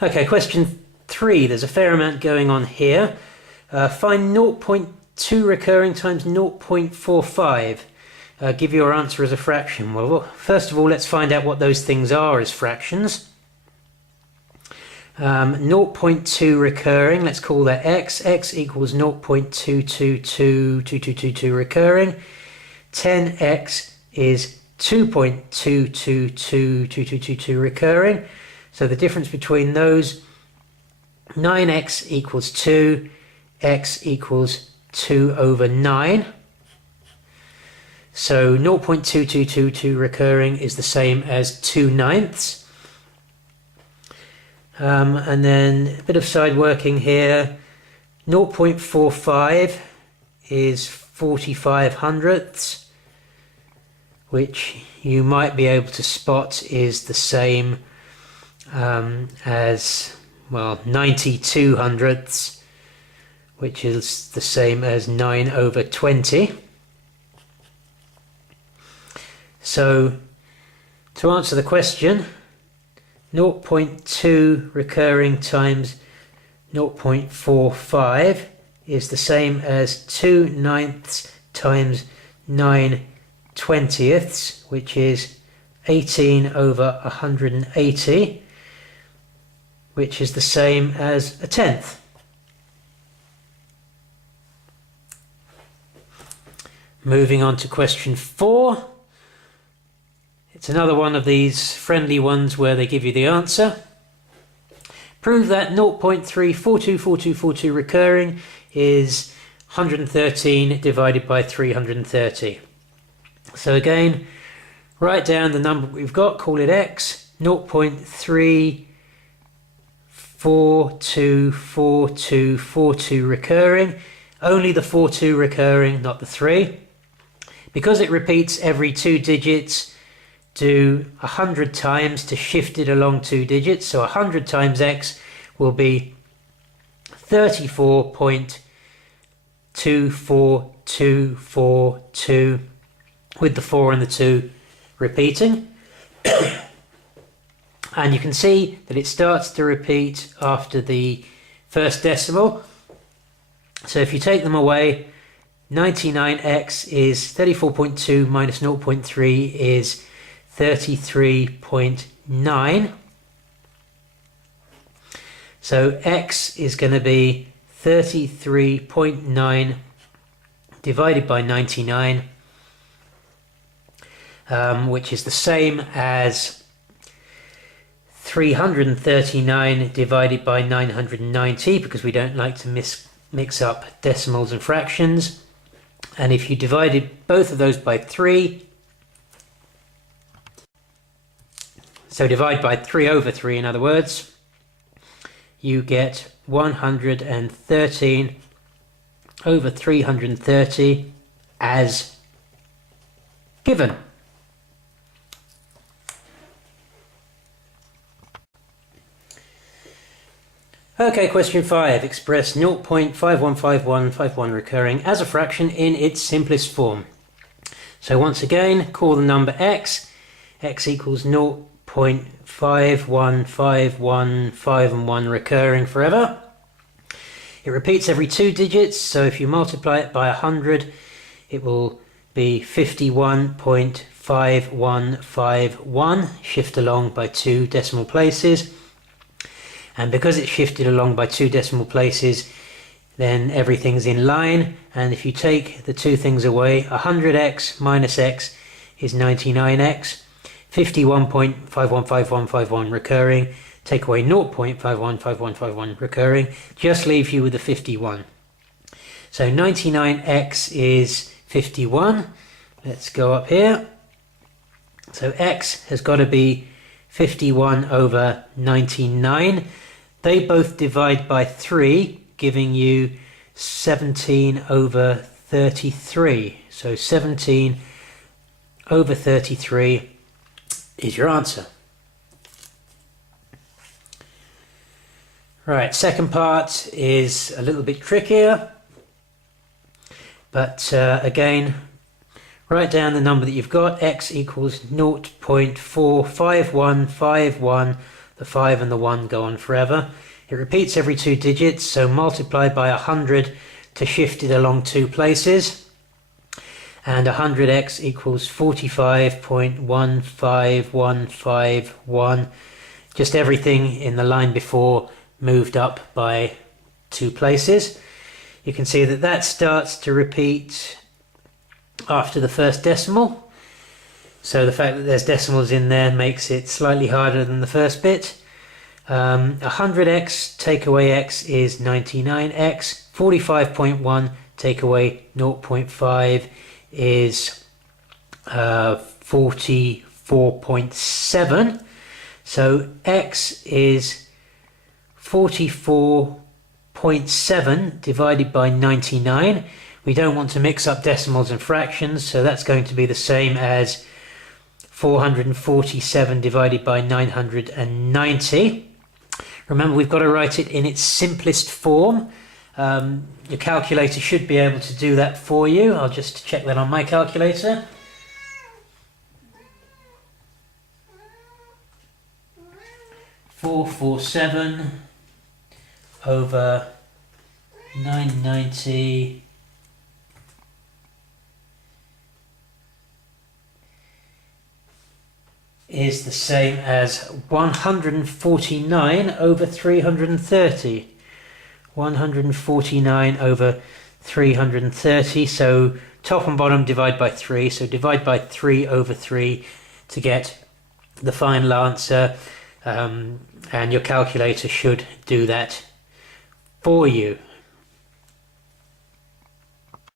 Okay, question 3. There's a fair amount going on here. Find 0.2 recurring times 0.45. Give your answer as a fraction. Well, first of all, let's find out what those things are as fractions. 0.2 recurring, let's call that x. X equals 0.2222222 recurring. 10x is 2.2222222 recurring. So the difference between those, 9x equals 2, x equals 2 over 9. So 0.2222 recurring is the same as 2/9. And then a bit of side working here. 0.45 is 45 hundredths, which you might be able to spot is the same as, well, 92 hundredths, which is the same as 9 over 20. So to answer the question, 0.2 recurring times 0.45 is the same as 2/9 times 9/20, which is 18 over 180, which is the same as a tenth. Moving on to question 4. It's another one of these friendly ones where they give you the answer. Prove that 0.3424242 recurring is 113 divided by 330. So again, write down the number we've got, call it x, 0.3424242 recurring, only the 42 recurring, not the 3. Because it repeats every 2 digits, do 100 times to shift it along 2 digits. So 100 times x will be 34.24242 with the 4 and the 2 repeating. And you can see that it starts to repeat after the first decimal. So if you take them away, 99x is 34.2 minus 0.3 is 33.9. So x is going to be 33.9 divided by 99, which is the same as 339 divided by 990, because we don't like to mix up decimals and fractions. And if you divided both of those by 3, so divide by 3 over 3 in other words, you get 113 over 330 as given. Okay, question 5. Express 0.515151 recurring as a fraction in its simplest form. So once again, call the number x. X equals 0.51515 recurring forever. It repeats every 2 digits, so if you multiply it by 100, it will be 51.5151, shift along by 2 decimal places. And because it's shifted along by 2 decimal places, then everything's in line. And if you take the 2 things away, 100x minus x is 99x. 51.515151 recurring. Take away 0.515151 recurring. Just leave you with the 51. So 99x is 51. Let's go up here. So x has got to be 51 over 99. They both divide by 3, giving you 17 over 33. So 17 over 33 is your answer. Right, second part is a little bit trickier. But again, write down the number that you've got. X equals 0.45151 The 5 and the 1 go on forever. It repeats every 2 digits, so multiply by 100 to shift it along 2 places. And 100x equals 45.15151. Just everything in the line before moved up by 2 places. You can see that that starts to repeat after the first decimal. So the fact that there's decimals in there makes it slightly harder than the first bit. 100x take away x is 99x. 45.1 take away 0.5 is 44.7. So x is 44.7 divided by 99. We don't want to mix up decimals and fractions, so that's going to be the same as 447 divided by 990. Remember, we've got to write it in its simplest form. Your calculator should be able to do that for you. I'll just check that on my calculator. (447) over 990 is the same as 149 over 330. 149 over 330, so top and bottom divide by 3, so divide by 3 over 3 to get the final answer, and your calculator should do that for you.